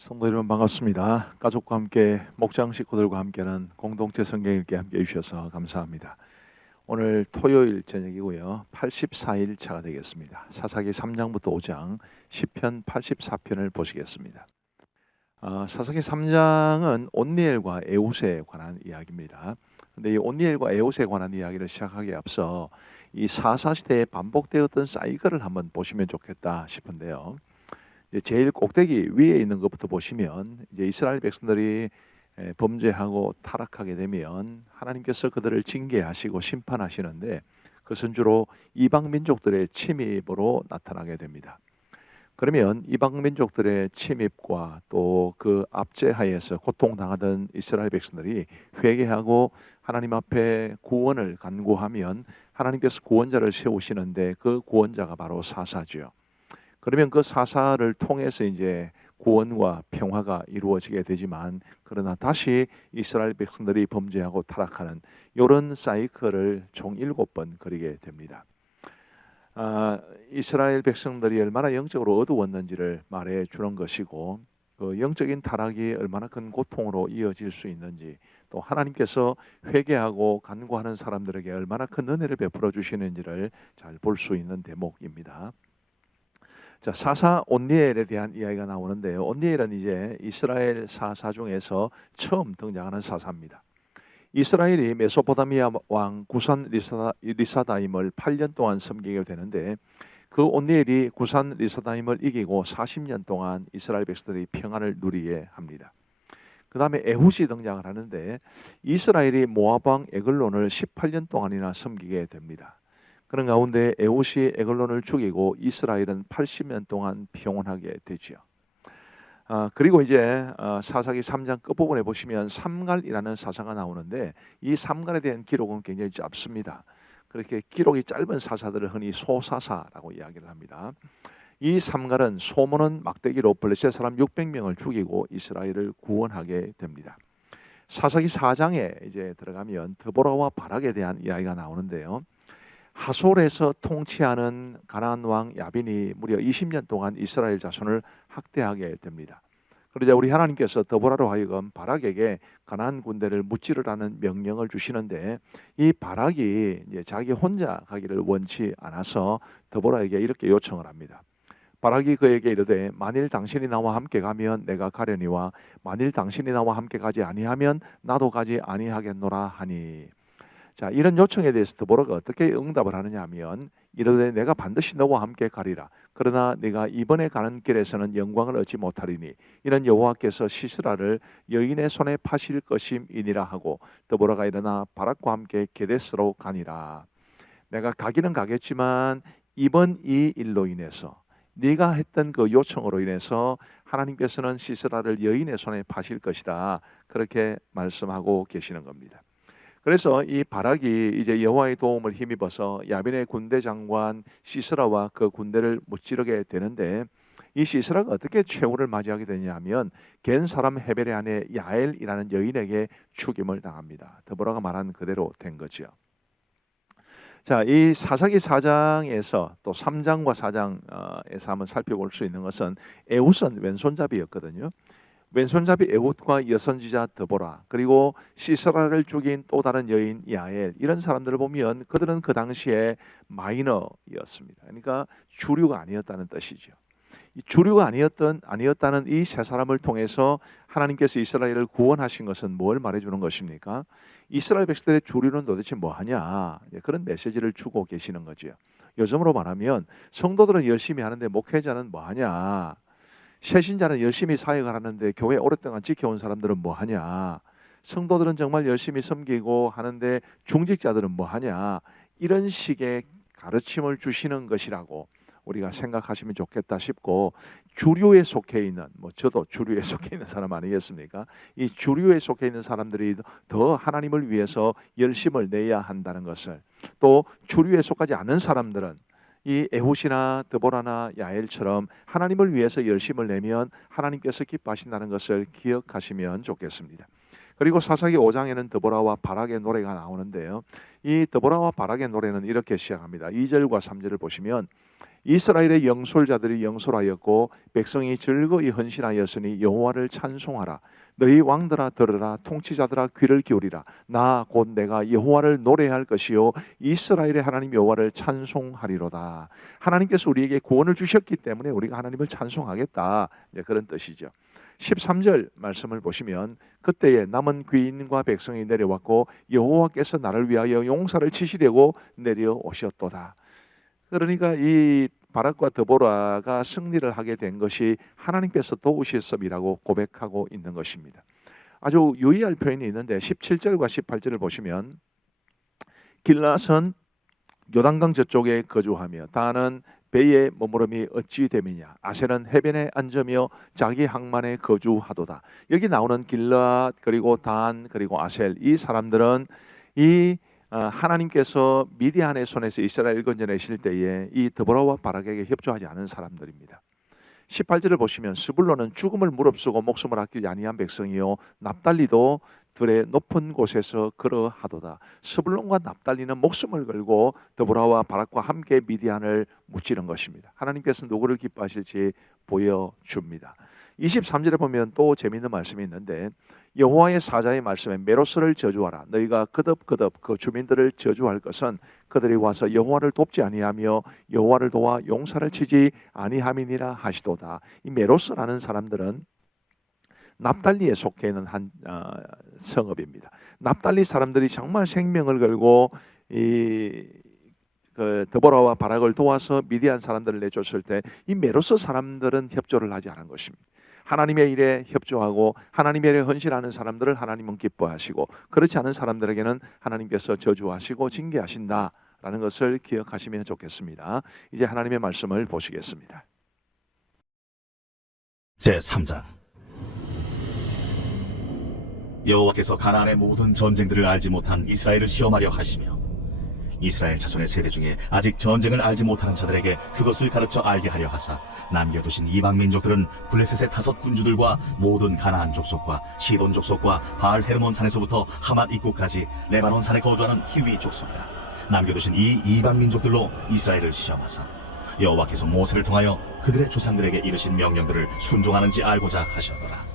성도 여러분 반갑습니다. 가족과 함께 목장 식구들과 함께하는 공동체 성경 읽기 함께 해주셔서 감사합니다. 오늘 토요일 저녁이고요. 84일 차가 되겠습니다. 사사기 3장부터 5장 시편 84편을 보시겠습니다. 사사기 3장은 온니엘과 에웃에 관한 이야기입니다. 근데 이 온니엘과 에웃에 관한 이야기를 시작하기에 앞서 이 사사시대에 반복되었던 사이클을 한번 보시면 좋겠다 싶은데요. 제일 꼭대기 위에 있는 것부터 보시면 이제 이스라엘 백성들이 범죄하고 타락하게 되면 하나님께서 그들을 징계하시고 심판하시는데 그것은 주로 이방 민족들의 침입으로 나타나게 됩니다. 그러면 이방 민족들의 침입과 또 그 압제하에서 고통당하던 이스라엘 백성들이 회개하고 하나님 앞에 구원을 간구하면 하나님께서 구원자를 세우시는데 그 구원자가 바로 사사죠. 그러면 그 사사를 통해서 이제 구원과 평화가 이루어지게 되지만 그러나 다시 이스라엘 백성들이 범죄하고 타락하는 이런 사이클을 총 7번 그리게 됩니다. 이스라엘 백성들이 얼마나 영적으로 어두웠는지를 말해 주는 것이고 그 영적인 타락이 얼마나 큰 고통으로 이어질 수 있는지 또 하나님께서 회개하고 간구하는 사람들에게 얼마나 큰 은혜를 베풀어 주시는지를 잘 볼 수 있는 대목입니다. 자, 사사 온니엘에 대한 이야기가 나오는데요. 온니엘은 이제 이스라엘 사사 중에서 처음 등장하는 사사입니다. 이스라엘이 메소포타미아 왕 구산 리사다임을 8년 동안 섬기게 되는데 그 온니엘이 구산 리사다임을 이기고 40년 동안 이스라엘 백성들이 평안을 누리게 합니다. 그 다음에 에훗이 등장을 하는데 이스라엘이 모압 왕 에글론을 18년 동안이나 섬기게 됩니다. 그런 가운데 에훗이 에글론을 죽이고 이스라엘은 80년 동안 평온하게 되죠. 그리고 이제 사사기 3장 끝부분에 보시면 삼갈이라는 사사가 나오는데 이 삼갈에 대한 기록은 굉장히 짧습니다. 그렇게 기록이 짧은 사사들을 흔히 소사사라고 이야기를 합니다. 이 삼갈은 소모는 막대기로 블레셋 사람 600명을 죽이고 이스라엘을 구원하게 됩니다. 사사기 4장에 이제 들어가면 드보라와 바락에 대한 이야기가 나오는데요. 하솔에서 통치하는 가나안 왕 야빈이 무려 20년 동안 이스라엘 자손을 학대하게 됩니다. 그러자 우리 하나님께서 드보라로 하여금 바락에게 가나안 군대를 무찌르라는 명령을 주시는데 이 바락이 이제 자기 혼자 가기를 원치 않아서 드보라에게 이렇게 요청을 합니다. 바락이 그에게 이르되 만일 당신이 나와 함께 가면 내가 가려니와 만일 당신이 나와 함께 가지 아니하면 나도 가지 아니하겠노라 하니. 자, 이런 요청에 대해서 드보라가 어떻게 응답을 하느냐 하면 이르되 내가 반드시 너와 함께 가리라. 그러나 네가 이번에 가는 길에서는 영광을 얻지 못하리니 이는 여호와께서 시스라를 여인의 손에 파실 것임이니라 하고 드보라가 일어나 바락과 함께 게데스로 가니라. 내가 가기는 가겠지만 이번 이 일로 인해서 네가 했던 그 요청으로 인해서 하나님께서는 시스라를 여인의 손에 파실 것이다. 그렇게 말씀하고 계시는 겁니다. 그래서 이 바락이 이제 여호와의 도움을 힘입어서 야빈의 군대 장관 시스라와 그 군대를 무찌르게 되는데 이 시스라가 어떻게 최후를 맞이하게 되냐면 겐 사람 헤벨의 아내 야엘이라는 여인에게 죽임을 당합니다. 드보라가 말한 그대로 된 거죠. 자, 이 사사기 4장에서 또 3장과 4장에서 한번 살펴볼 수 있는 것은 에훗은 왼손잡이였거든요. 왼손잡이 에훗과 여선지자 드보라 그리고 시스라를 죽인 또 다른 여인 야엘 이런 사람들을 보면 그들은 그 당시에 마이너였습니다. 그러니까 주류가 아니었다는 뜻이죠. 이 주류가 아니었다는 이 세 사람을 통해서 하나님께서 이스라엘을 구원하신 것은 뭘 말해주는 것입니까? 이스라엘 백성들의 주류는 도대체 뭐하냐 그런 메시지를 주고 계시는 거죠. 요즘으로 말하면 성도들은 열심히 하는데 목회자는 뭐하냐? 새신자는 열심히 사역을 하는데 교회 오랫동안 지켜온 사람들은 뭐하냐? 성도들은 정말 열심히 섬기고 하는데 중직자들은 뭐하냐? 이런 식의 가르침을 주시는 것이라고 우리가 생각하시면 좋겠다 싶고 주류에 속해 있는 저도 주류에 속해 있는 사람 아니겠습니까? 이 주류에 속해 있는 사람들이 더 하나님을 위해서 열심을 내야 한다는 것을 또 주류에 속하지 않은 사람들은 이 에훗이나 드보라나 야엘처럼 하나님을 위해서 열심을 내면 하나님께서 기뻐하신다는 것을 기억하시면 좋겠습니다. 그리고 사사기 5장에는 드보라와 바락의 노래가 나오는데요. 이 드보라와 바락의 노래는 이렇게 시작합니다. 2절과 3절을 보시면 이스라엘의 영솔자들이 영솔하였고 백성이 즐거이 헌신하였으니 여호와를 찬송하라. 너희 왕들아 들으라. 통치자들아 귀를 기울이라. 나 곧 내가 여호와를 노래할 것이요 이스라엘의 하나님 여호와를 찬송하리로다. 하나님께서 우리에게 구원을 주셨기 때문에 우리가 하나님을 찬송하겠다, 그런 뜻이죠. 13절 말씀을 보시면 그때에 남은 귀인과 백성이 내려왔고 여호와께서 나를 위하여 용사를 치시려고 내려오셨도다. 그러니까 이 바락과 드보라가 승리를 하게 된 것이 하나님께서 도우셨음이라고 고백하고 있는 것입니다. 아주 유의할 표현이 있는데 17절과 18절을 보시면 길앗은 요단강 저쪽에 거주하며 단은 배에 머무름이 어찌 됨이냐. 아셀은 해변에 앉으며 자기 항만에 거주하도다. 여기 나오는 길앗 그리고 단 그리고 아셀, 이 사람들은 이 하나님께서 미디안의 손에서 이스라엘 건져내실 때에 이 드보라와 바락에게 협조하지 않은 사람들입니다. 18절을 보시면 스불론은 죽음을 무릅쓰고 목숨을 아끼지 아니한 백성이요 납달리도 들의 높은 곳에서 걸어하도다. 스불론과 납달리는 목숨을 걸고 드보라와 바락과 함께 미디안을 무찌른 것입니다. 하나님께서 누구를 기뻐하실지 보여줍니다. 23절에 보면 또 재미있는 말씀이 있는데 여호와의 사자의 말씀에 메로스를 저주하라. 너희가 그덕그덕 그 주민들을 저주할 것은 그들이 와서 여호와를 돕지 아니하며 여호와를 도와 용사를 치지 아니함이니라 하시도다. 이 메로스라는 사람들은 납달리에 속해 있는 한 성읍입니다. 납달리 사람들이 정말 생명을 걸고 그 드보라와 바락을 도와서 미디안 사람들을 내쫓을 때 이 메로스 사람들은 협조를 하지 않은 것입니다. 하나님의 일에 협조하고 하나님의 일에 헌신하는 사람들을 하나님은 기뻐하시고 그렇지 않은 사람들에게는 하나님께서 저주하시고 징계하신다라는 것을 기억하시면 좋겠습니다. 이제 하나님의 말씀을 보시겠습니다. 제3장. 여호와께서 가나안의 모든 전쟁들을 알지 못한 이스라엘을 시험하려 하시며 이스라엘 자손의 세대 중에 아직 전쟁을 알지 못하는 자들에게 그것을 가르쳐 알게 하려 하사 남겨두신 이방 민족들은 블레셋의 5 군주들과 모든 가나안 족속과 시돈 족속과 바알 헤르몬 산에서부터 하맛 입구까지 레바논 산에 거주하는 히위 족속이라. 남겨두신 이 이방 민족들로 이스라엘을 시험하사 여호와께서 모세를 통하여 그들의 조상들에게 이르신 명령들을 순종하는지 알고자 하셨더라.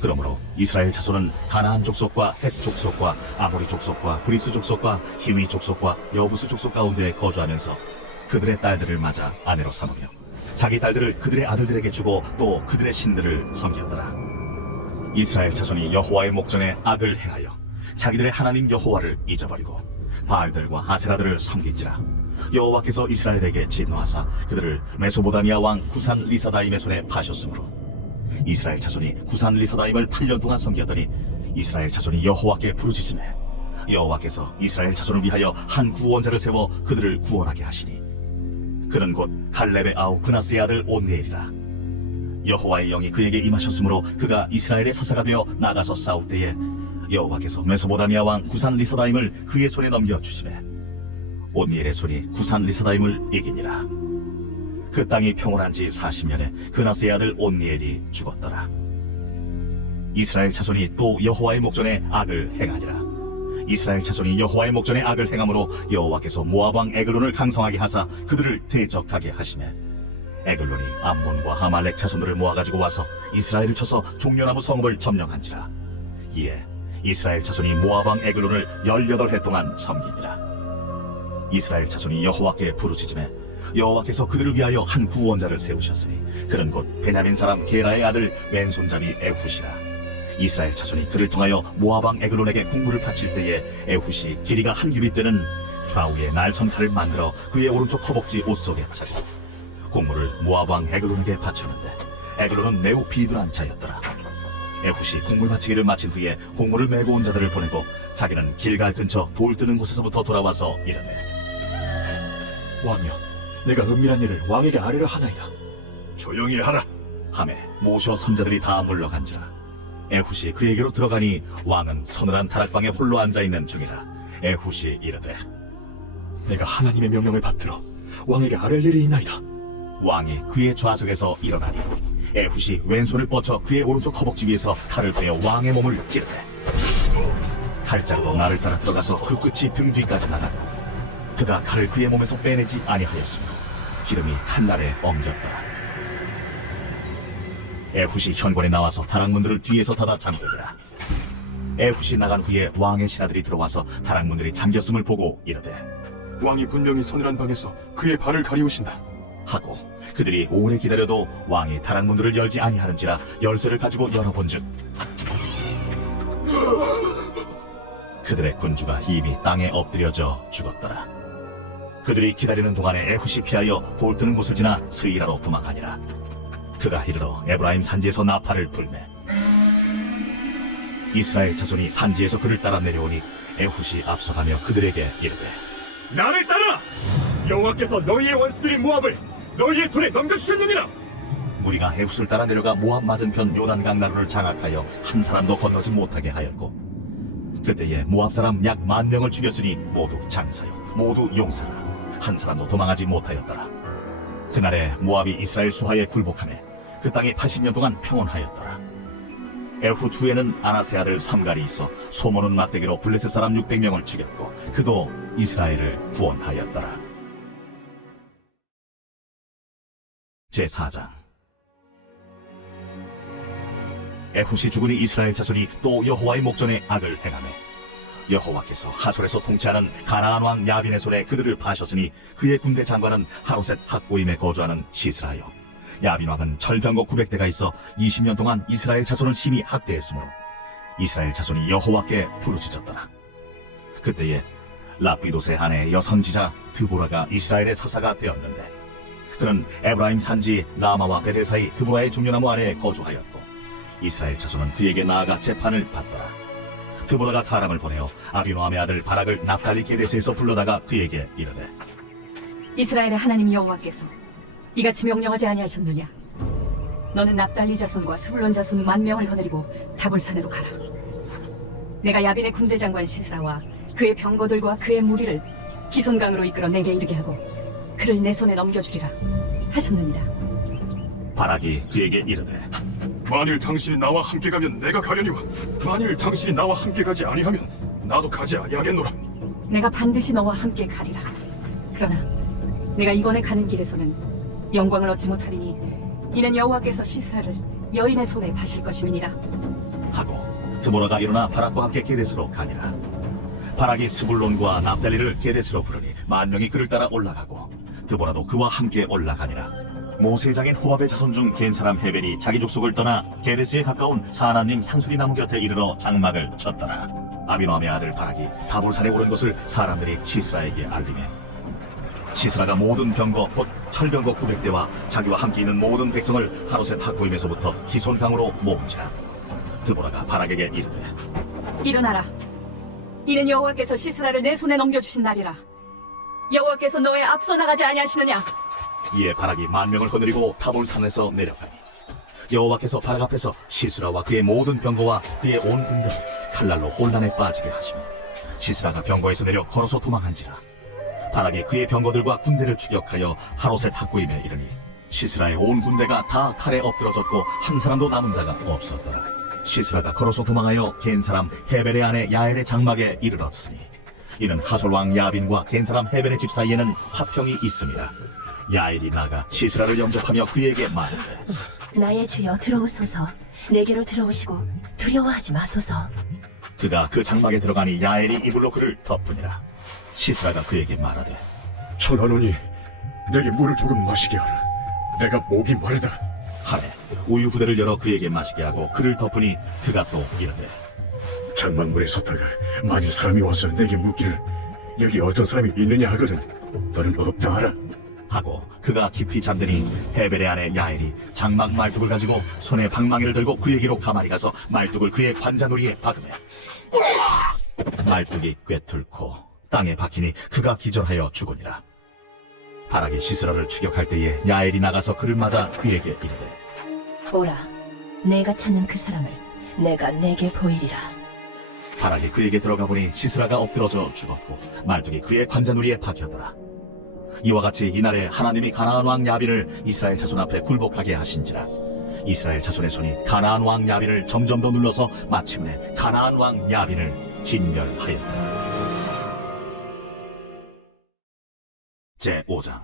그러므로 이스라엘 자손은 가나안 족속과 헷 족속과 아모리 족속과 브리스 족속과 히위 족속과 여부스 족속 가운데 거주하면서 그들의 딸들을 맞아 아내로 삼으며 자기 딸들을 그들의 아들들에게 주고 또 그들의 신들을 섬겼더라. 이스라엘 자손이 여호와의 목전에 악을 행하여 자기들의 하나님 여호와를 잊어버리고 바알들과 아세라들을 섬긴지라. 여호와께서 이스라엘에게 진노하사 그들을 메소보다미아 왕 구산 리사다임의 손에 파셨으므로 이스라엘 자손이 구산 리사다임을 8년 동안 섬겼더니 이스라엘 자손이 여호와께 부르짖으매 여호와께서 이스라엘 자손을 위하여 한 구원자를 세워 그들을 구원하게 하시니 그는 곧 갈렙의 아우 그나스의 아들 온니엘이라. 여호와의 영이 그에게 임하셨으므로 그가 이스라엘의 사사가 되어 나가서 싸울 때에 여호와께서 메소보다미아 왕 구산 리사다임을 그의 손에 넘겨주시매 온니엘의 손이 구산 리사다임을 이기니라. 그 땅이 평온한 지 40년에 그나스의 아들 온니엘이 죽었더라. 이스라엘 자손이 또 여호와의 목전에 악을 행하니라. 이스라엘 자손이 여호와의 목전에 악을 행함으로 여호와께서 모압 왕 에글론을 강성하게 하사 그들을 대적하게 하시매 에글론이 암몬과 아말렉 자손들을 모아가지고 와서 이스라엘을 쳐서 종려나무 성읍을 점령한지라. 이에 이스라엘 자손이 모압 왕 에글론을 18해 동안 섬기니라. 이스라엘 자손이 여호와께 부르짖으매 여호와께서 그들을 위하여 한 구원자를 세우셨으니 그는 곧 베냐민 사람 게라의 아들 맨손잡이 에훗이라. 이스라엘 자손이 그를 통하여 모압 왕 에글론에게 국물을 바칠 때에 에훗이 길이가 한 규빗 되는 좌우에 날선 칼을 만들어 그의 오른쪽 허벅지 옷 속에 차고 국물을 모압 왕 에글론에게 바쳤는데 에글론은 매우 비둔한 자였더라. 에훗이 국물 바치기를 마친 후에 국물을 메고 온 자들을 보내고 자기는 길갈 근처 돌 뜨는 곳에서부터 돌아와서 이르되 왕이여, 내가 은밀한 일을 왕에게 아뢰려 하나이다. 조용히 하라. 하매 모셔 선자들이 다 물러간지라. 에훗이 그에게로 들어가니 왕은 서늘한 다락방에 홀로 앉아있는 중이라. 에훗이 이르되 내가 하나님의 명령을 받들어 왕에게 아뢰 일이 있나이다. 왕이 그의 좌석에서 일어나니 에훗이 왼손을 뻗쳐 그의 오른쪽 허벅지 위에서 칼을 빼어 왕의 몸을 찌르되 칼자루로 나를 따라 들어가서 그 끝이 등 뒤까지 나갔고 그가 칼을 그의 몸에서 빼내지 아니하였으며 기름이 칼날에 엉겼더라. 에훗이 현관에 나와서 다락문들을 뒤에서 닫아 잠그니라. 에훗이 나간 후에 왕의 신하들이 들어와서 다락문들이 잠겼음을 보고 이르되 왕이 분명히 서늘한 방에서 그의 발을 가리우신다. 하고 그들이 오래 기다려도 왕이 다락문들을 열지 아니하는지라 열쇠를 가지고 열어본즉 그들의 군주가 이미 땅에 엎드려져 죽었더라. 그들이 기다리는 동안에 에훗이 피하여 돌 뜨는 곳을 지나 스이라로 도망하니라. 그가 이르러 에브라임 산지에서 나팔을 불매 이스라엘 자손이 산지에서 그를 따라 내려오니 에훗이 앞서가며 그들에게 이르되 나를 따르라! 여호와께서 너희의 원수들인 모압을 너희의 손에 넘겨주셨느니라. 무리가 에훗을 따라 내려가 모압 맞은편 요단강 나루를 장악하여 한 사람도 건너지 못하게 하였고 그때에 모압 사람 약 10,000명을 죽였으니 모두 장사요 모두 용사라 한 사람도 도망하지 못하였더라. 그날에 모압이 이스라엘 수하에 굴복하매 그 땅이 80년 동안 평온하였더라. 에훗 후에는 아나세 아들 삼갈이 있어 소모는 막대기로 블레셋 사람 600명을 죽였고 그도 이스라엘을 구원하였더라. 제4장 에훗이 죽으니 이스라엘 자손이 또 여호와의 목전에 악을 행하매 여호와께서 하솔에서 통치하는 가나안 왕 야빈의 손에 그들을 파셨으니 그의 군대 장관은 하로셋 학고임에 거주하는 시스라요 야빈 왕은 철병거 900대가 있어 20년 동안 이스라엘 자손을 심히 학대했으므로 이스라엘 자손이 여호와께 부르짖었더라. 그때에 라피도스의 아내 여선지자 드보라가 이스라엘의 사사가 되었는데 그는 에브라임 산지 라마와 베델 사이 드보라의 종려나무 아래에 거주하였고 이스라엘 자손은 그에게 나아가 재판을 받더라. 드보라가 사람을 보내어 아비노함의 아들 바락을 납달리 게데스에서 불러다가 그에게 이르되 이스라엘의 하나님 여호와께서 이같이 명령하지 아니하셨느냐? 너는 납달리 자손과 스불론 자손 10,000명을 거느리고 다볼산으로 가라. 내가 야빈의 군대 장관 시스라와 그의 병거들과 그의 무리를 기손강으로 이끌어 내게 이르게 하고 그를 내 손에 넘겨주리라 하셨느니라. 바락이 그에게 이르되 만일 당신이 나와 함께 가면 내가 가려니와 만일 당신이 나와 함께 가지 아니하면 나도 가지 아니하겠노라. 내가 반드시 너와 함께 가리라. 그러나 내가 이번에 가는 길에서는 영광을 얻지 못하리니 이는 여호와께서 시스라를 여인의 손에 파실 것임이니라. 하고 드보라가 일어나 바락과 함께 게데스로 가니라. 바락이 스불론과 납달리를 게데스로 부르니 10,000명이 그를 따라 올라가고 드보라도 그와 함께 올라가니라. 모세의 장인 호밥의 자손 중 겐 사람 헤벨이 자기 족속을 떠나 게데스에 가까운 사하나님 상수리 나무 곁에 이르러 장막을 쳤더라. 아비노함의 아들 바락이 다볼산에 오른 것을 사람들이 시스라에게 알리매 시스라가 모든 병거 곧 철병거 900대와 자기와 함께 있는 모든 백성을 하로셋 학고임에서부터 기손강으로 모은지라. 드보라가 바락에게 이르되 일어나라. 이는 여호와께서 시스라를 내 손에 넘겨주신 날이라. 여호와께서 너의 앞서 나가지 아니하시느냐? 이에 바락이 10,000명을 거느리고 타볼산에서 내려가니 여호와께서 바락 앞에서 시스라와 그의 모든 병거와 그의 온 군대를 칼날로 혼란에 빠지게 하시며 시스라가 병거에서 내려 걸어서 도망한지라. 바락이 그의 병거들과 군대를 추격하여 하로셋 학고임에 이르니 시스라의 온 군대가 다 칼에 엎드러졌고 한 사람도 남은 자가 없었더라. 시스라가 걸어서 도망하여 겐 사람 헤벨의 아내 야엘의 장막에 이르렀으니 이는 하솔 왕 야빈과 겐 사람 헤벨의 집 사이에는 화평이 있음이라. 야엘이 나가 시스라를 영접하며 그에게 말하되 나의 주여 들어오소서. 내게로 들어오시고 두려워하지 마소서. 그가 그 장막에 들어가니 야엘이 이불로 그를 덮으니라. 시스라가 그에게 말하되 청하노니 내게 물을 조금 마시게 하라. 내가 목이 마르다. 하매 우유 부대를 열어 그에게 마시게 하고 그를 덮으니 그가 또 이르되 장막문에 섰다가 만일 사람이 와서 내게 묻기를 여기 어떤 사람이 있느냐 하거든 너는 없다 하라. 하고 그가 깊이 잠드니 헤벨의 아내 야엘이 장막 말뚝을 가지고 손에 방망이를 들고 그에게로 가만히 가서 말뚝을 그의 관자놀이에 박으며 말뚝이 꿰뚫고 땅에 박히니 그가 기절하여 죽으니라. 바락이 시스라를 추격할 때에 야엘이 나가서 그를 맞아 그에게 이르되 오라, 내가 찾는 그 사람을 내가 내게 보이리라. 바락이 그에게 들어가 보니 시스라가 엎드러져 죽었고 말뚝이 그의 관자놀이에 박혔더라. 이와 같이 이날에 하나님이 가나안 왕 야빈을 이스라엘 자손 앞에 굴복하게 하신지라. 이스라엘 자손의 손이 가나안 왕 야빈을 점점 더 눌러서 마침내 가나안 왕 야빈을 진멸하였더라. 제5장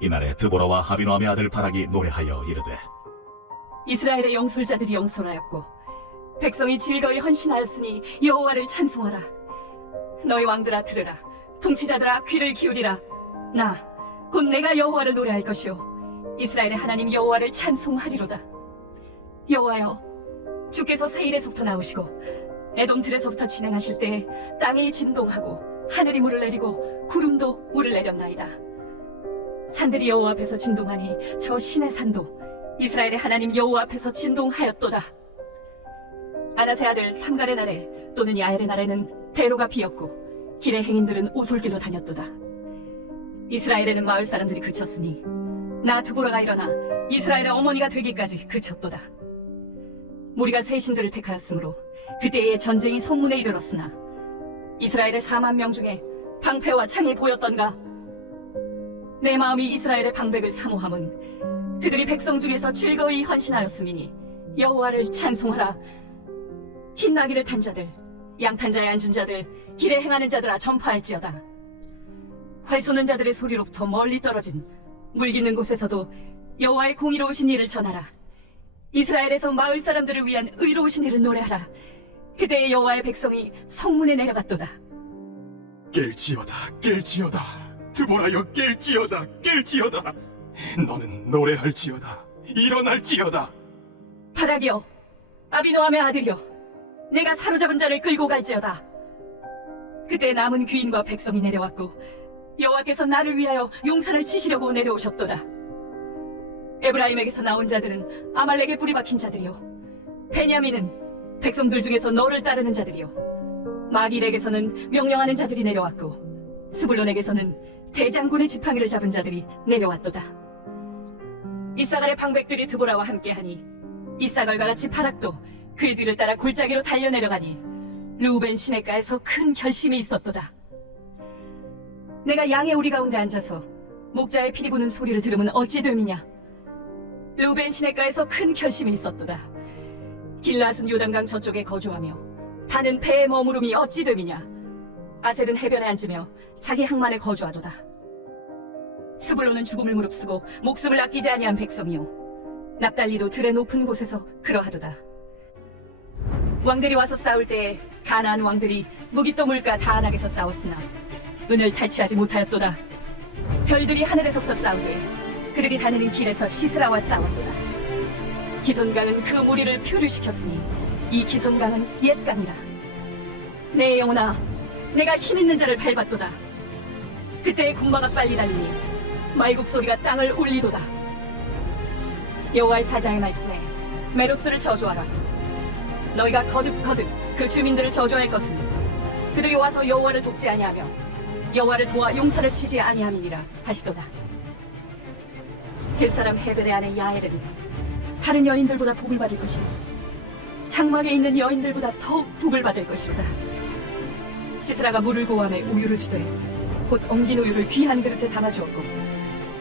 이날에 드보라와 아비노함의 아들 바락이 노래하여 이르되 이스라엘의 영솔자들이 영솔하였고 백성이 즐거이 헌신하였으니 여호와를 찬송하라. 너희 왕들아 들으라. 통치자들아 귀를 기울이라. 나 곧 내가 여호와를 노래할 것이요 이스라엘의 하나님 여호와를 찬송하리로다. 여호와여, 주께서 세일에서부터 나오시고 에돔 들에서부터 진행하실 때 땅이 진동하고 하늘이 물을 내리고 구름도 물을 내렸나이다. 산들이 여호와 앞에서 진동하니 저 신의 산도 이스라엘의 하나님 여호와 앞에서 진동하였도다. 아나세 아들 삼갈의 날에 또는 야엘의 날에는 대로가 비었고 길의 행인들은 오솔길로 다녔도다. 이스라엘에는 마을 사람들이 그쳤으니 나 드보라가 일어나 이스라엘의 어머니가 되기까지 그쳤도다. 무리가 새 신들을 택하였으므로 그때의 전쟁이 성문에 이르렀으나 이스라엘의 4만 명 중에 방패와 창이 보였던가? 내 마음이 이스라엘의 방백을 사모함은 그들이 백성 중에서 즐거이 헌신하였음이니 여호와를 찬송하라. 흰 나귀를 탄 자들, 양탄자에 앉은 자들, 길에 행하는 자들아 전파할지어다. 활 쏘는 자들의 소리로부터 멀리 떨어진 물 깃는 곳에서도 여호와의 공의로우신 일을 전하라. 이스라엘에서 마을 사람들을 위한 의로우신 일을 노래하라. 그때의 여호와의 백성이 성문에 내려갔도다. 깰지어다. 드보라여 깰지어다. 너는 노래할지어다. 일어날지어다. 바락이여, 아비노함의 아들이여, 내가 사로잡은 자를 끌고 갈지어다. 그때 남은 귀인과 백성이 내려왔고 여호와께서 나를 위하여 용산을 치시려고 내려오셨도다. 에브라임에게서 나온 자들은 아말렉에 뿌리 박힌 자들이요, 베냐민은 백성들 중에서 너를 따르는 자들이요, 마길에게서는 명령하는 자들이 내려왔고 스불론에게서는 대장군의 지팡이를 잡은 자들이 내려왔도다. 이사갈의 방백들이 드보라와 함께하니 이사갈과 같이 바락도 그의 뒤를 따라 골짜기로 달려 내려가니 르우벤 시내가에서 큰 결심이 있었도다. 내가 양의 우리 가운데 앉아서 목자의 피리 부는 소리를 들으면 어찌 됨이냐? 르우벤 시내가에서 큰 결심이 있었도다. 길앗은 요단강 저쪽에 거주하며 단은 배에 머무름이 어찌 됨이냐? 아셀은 해변에 앉으며 자기 항만에 거주하도다. 스불론은 죽음을 무릅쓰고 목숨을 아끼지 아니한 백성이요, 납달리도 들의 높은 곳에서 그러하도다. 왕들이 와서 싸울 때에 가나안 왕들이 무기또 물가 다안악에서 싸웠으나 은을 탈취하지 못하였도다. 별들이 하늘에서부터 싸우되 그들이 다니는 길에서 시스라와 싸웠도다. 기손강은 그 무리를 표류시켰으니 이 기손강은 옛 강이라. 내 영혼아, 내가 힘있는 자를 밟았도다. 그때의 군마가 빨리 달리니 말국 소리가 땅을 울리도다. 여호와의 사자의 말씀에 메로스를 저주하라. 너희가 거듭거듭 그 주민들을 저주할 것은 그들이 와서 여호와를 돕지 아니하며 여호와를 도와 용사를 치지 아니함이니라 하시도다. 햇사람 헤벨의 아내 야엘은 다른 여인들보다 복을 받을 것이니 장막에 있는 여인들보다 더욱 복을 받을 것이로다. 시스라가 물을 고함에 우유를 주되 곧 엉긴 우유를 귀한 그릇에 담아주었고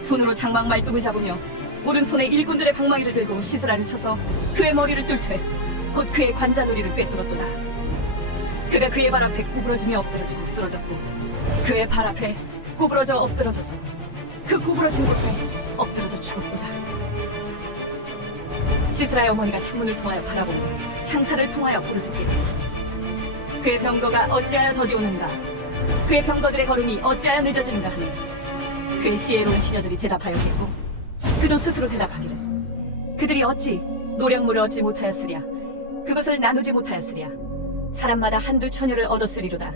손으로 장막 말뚝을 잡으며 오른손에 일꾼들의 방망이를 들고 시스라를 쳐서 그의 머리를 뚫되 곧 그의 관자놀이를 꿰뚫었도다. 그가 그의 발 앞에 구부러지며 엎드러지고 쓰러졌고 그의 발 앞에 구부러져 엎드러져서 그 구부러진 곳에 엎드러져 죽었도다. 시스라의 어머니가 창문을 통하여 바라보고 창살을 통하여 부르짖기를 그의 병거가 어찌하여 더디오는가, 그의 병거들의 걸음이 어찌하여 늦어지는가 하니 그의 지혜로운 시녀들이 대답하였겠고 그도 스스로 대답하기를 그들이 어찌 노량물을 얻지 못하였으랴, 그것을 나누지 못하였으랴. 사람마다 한두 처녀를 얻었으리로다.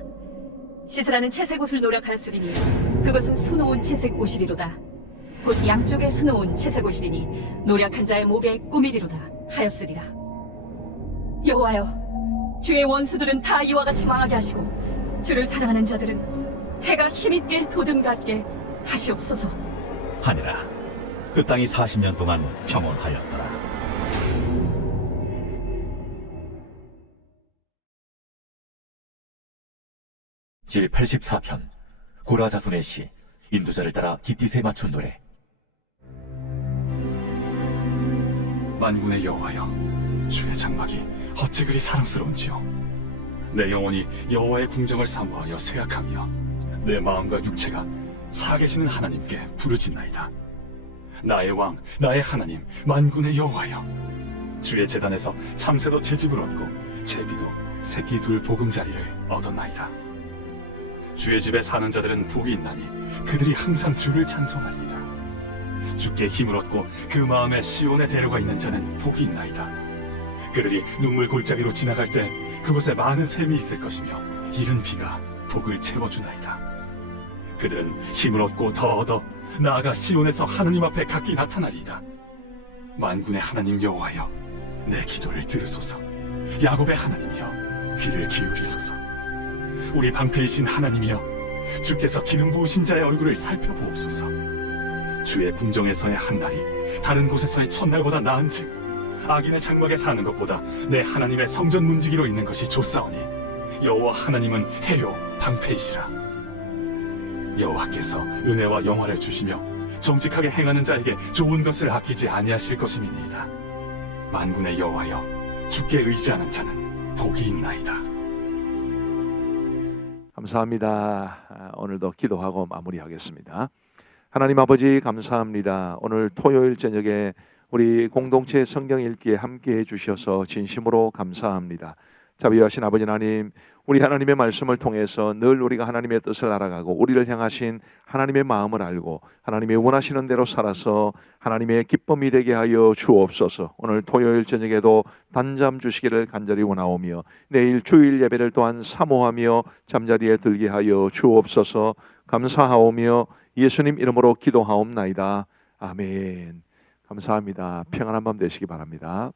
시스라는 채색 옷을 노력하였으리니 그것은 수놓은 채색 옷이리로다. 곧 양쪽에 수놓은 채색 옷이리니 노력한 자의 목에 꾸미리로다 하였으리라. 여호와여, 주의 원수들은 다 이와 같이 망하게 하시고 주를 사랑하는 자들은 해가 힘있게 도든같게 하시옵소서. 하니라. 그 땅이 40년 동안 평온하였더라. 제84편 고라 자손의 시, 인도자를 따라 깃딧에 맞춘 노래. 만군의 여호와여, 주의 장막이 어찌 그리 사랑스러운지요. 내 영혼이 여호와의 궁정을 사모하여 생각하며 내 마음과 육체가 살아계시는 하나님께 부르짖나이다. 나의 왕, 나의 하나님, 만군의 여호와여, 주의 제단에서 참새도 채집을 얻고 제비도 새끼 둘 보금자리를 얻었나이다. 주의 집에 사는 자들은 복이 있나니 그들이 항상 주를 찬송하리이다. 주께 힘을 얻고 그 마음에 시온에 데려가 있는 자는 복이 있나이다. 그들이 눈물 골짜기로 지나갈 때 그곳에 많은 샘이 있을 것이며 이른 비가 복을 채워주나이다. 그들은 힘을 얻고 더 얻어 나아가 시온에서 하느님 앞에 각기 나타나리이다. 만군의 하나님 여호와여, 내 기도를 들으소서. 야곱의 하나님이여, 귀를 기울이소서. 우리 방패이신 하나님이여, 주께서 기름 부으신 자의 얼굴을 살펴보옵소서. 주의 궁정에서의 한날이 다른 곳에서의 첫날보다 나은즉 악인의 장막에 사는 것보다 내 하나님의 성전 문지기로 있는 것이 좋사오니 여호와 하나님은 해요 방패이시라. 여호와께서 은혜와 영화를 주시며 정직하게 행하는 자에게 좋은 것을 아끼지 아니하실 것임이니이다. 만군의 여호와여, 주께 의지하는 자는 복이 있나이다. 감사합니다. 오늘도 기도하고 마무리하겠습니다. 하나님 아버지 감사합니다. 오늘 토요일 저녁에 우리 공동체 성경 읽기에 함께해 주셔서 진심으로 감사합니다. 자비하신 아버지 하나님, 우리 하나님의 말씀을 통해서 늘 우리가 하나님의 뜻을 알아가고 우리를 향하신 하나님의 마음을 알고 하나님의 원하시는 대로 살아서 하나님의 기쁨이 되게 하여 주옵소서. 오늘 토요일 저녁에도 단잠 주시기를 간절히 원하오며 내일 주일 예배를 또한 사모하며 잠자리에 들게 하여 주옵소서. 감사하오며 예수님 이름으로 기도하옵나이다. 아멘. 감사합니다. 평안한 밤 되시기 바랍니다.